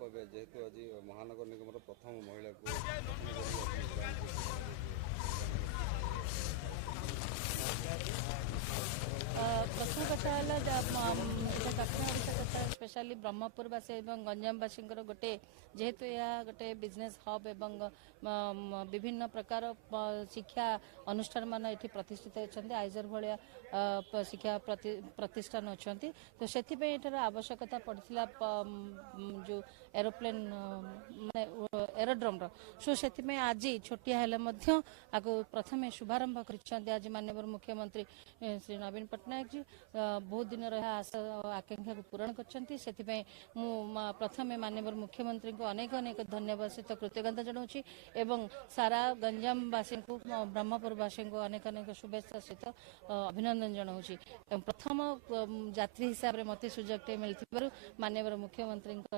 कहबे जेहेतु आज महानगर निगम प्रथम महिला को प्रथम कथा है दक्षिण ओडिशा कथा स्पेशली ब्रह्मपुरवासी और गंजामवासी गोटे जेहेतु यह गोटे बिजनेस हब एवं विभिन्न प्रकार शिक्षा अनुष्ठान मान ये प्रतिष्ठित होती आइजर भाया शिक्षा प्रतिष्ठान अच्छा तो से आवश्यकता पड़ता जो एरोप्लेन एरोड्रोम सो से आज छोटिया प्रथम शुभारंभ कर आज माननीय मुख्यमंत्री श्री नवीन पट्टनायक जी बहुत दिन रहा आशा आकांक्षा को पूरण कर प्रथम माननीय मुख्यमंत्री को अनेक अनेक धन्यवाद सहित कृतज्ञता जनाऊँगी एवं सारा गंजामवासी को ब्रह्मपुरवासी को अनेक अनेक शुभेच्छा सहित अभिनंदन जनाऊँगी प्रथम यात्री हिसाब से मत सुजोग मिलती माननीय मुख्यमंत्री